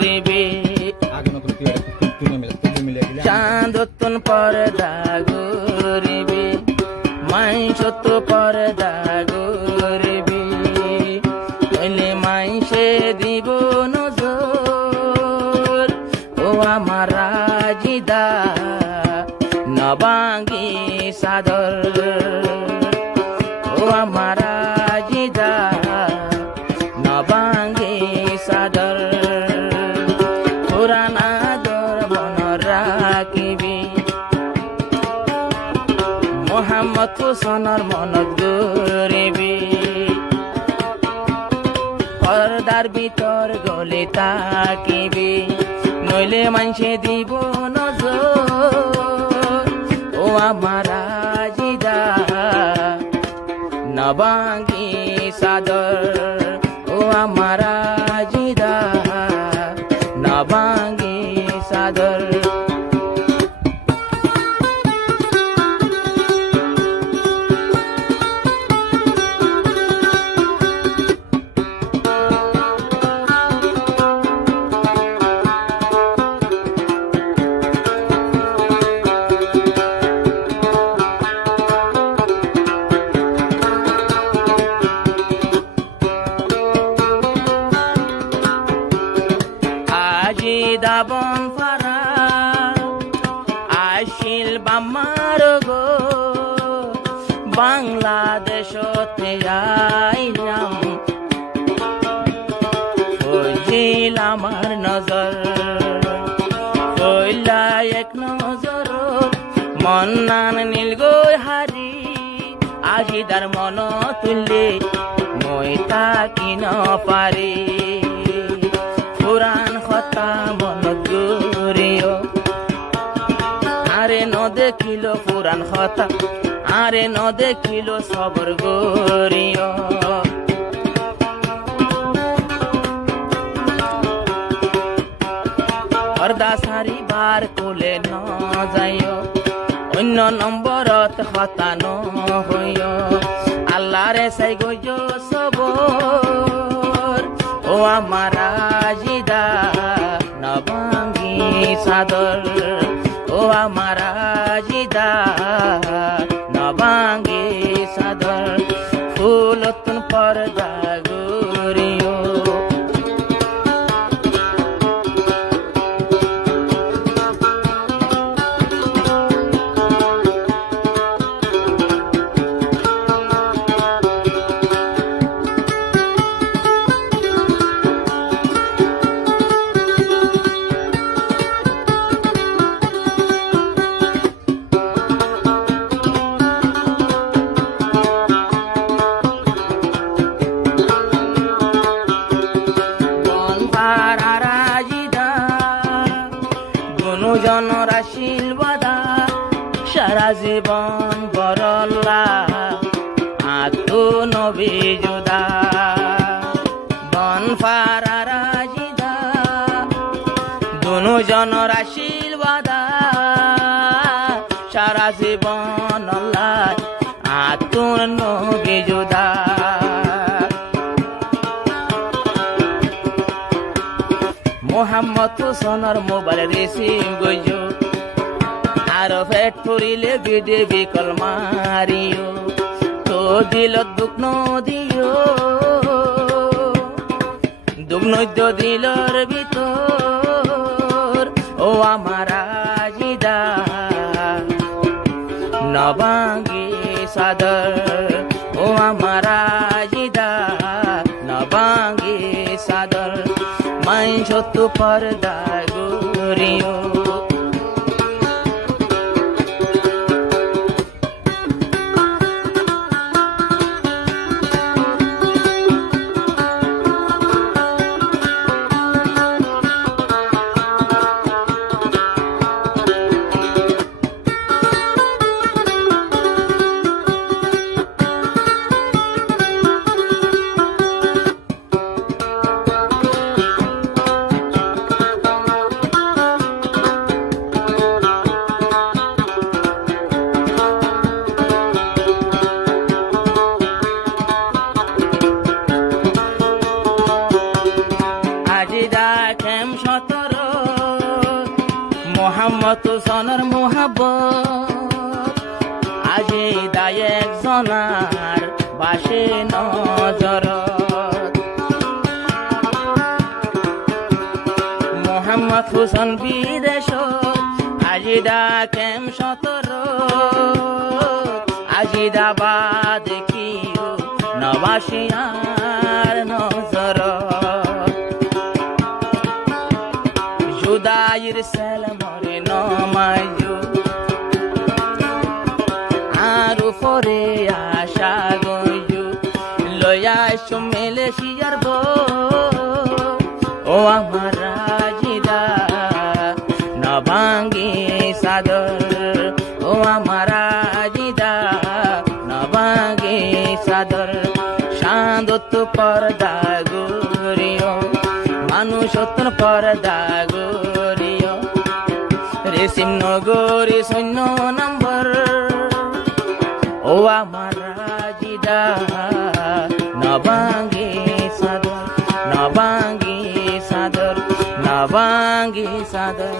রিবি চাঁদতুন পর্দা গরিবি মাইশত পর্দা গরিবি কইলে মাইশে দিব নজর ও আমার রাজিদা নবাঙ্গি সাদর ও আমার রাজিদা নবাঙ্গি সাদর পুরানা দর মন রাখিবি মোহাম্মদ হুসেনের মন গরিবি পর্দার ভিতর গলে তাকিবি নইলে মানসে দিব নজর ও আমার রাজিদা নবাঙ্গি সাদর ও আমার রাজিদা নবাঙ্গি সাদর দাবন ফারা আইসিল বামার গো বাংলাদেশতে আইলাম হইল আমার নজর হইলা এক নজর মন্নান নীল গই হারি আজিদার মন তুললে মই তাকি ন পারি পুরান কথা মন গরিও আরে ন দেখিল পুরান কথা আরে ন দেখিল সবর গরিও পর্দা সারি বার কোলে ন যাইও অন্য নম্বরত হতা ন হইও আল্লাহরে সাই গইও সবর ও আমার রাজিদা নবাঙ্গি সাদর ও আমার রাজিদা নবাঙ্গি সাদর ফুলতুন পর্দা গরিও জনর আশীর্বাদা সারা জীবন বরল্লা আতু নবী জুদা বন ফারা রাজিদা দুনু জনর আশীর্বাদা সারা জীবন আতু নবী জুদা মোহাম্মদ হুসেনের মোবাইল রিসিভ গইও আর ফেট ফুরিলে ভিডিও বিকল মারিও তো দিল দুঃখ নদিও দুঃখ নদ্য দিলর ভিতর ও আমার রাজিদা নবাঙ্গি সাদর ও আমার রাজিদা নবাঙ্গি সাদর মাইশত পর্দা গরিও মোহাম্মদ হুসেনের মোহাব্বত আজি দায় একজনার বাসে নজরত মোহাম্মদ হুসেন বিদেশত আজি ডাকেম সতর আজি দাবাদ দেখিও নবাসিয়ার নজরত জুদাইর সেলমরে নমায়ু আর উপরে আশা গয়ু লয়া মেলে শিয়ার ও আমার রাজিদা নবাঙ্গি সাদর ও আমার রাজিদা নবাঙ্গি সাদর শান্তত পর্দা গরিও মানুষত্ব পর্দা গরিও রেশিম নগরী শূন্য নম্বর ও আমার রাজিদা নবাঙ্গি সাদর নবাঙ্গি সাদর নবাঙ্গি সাদর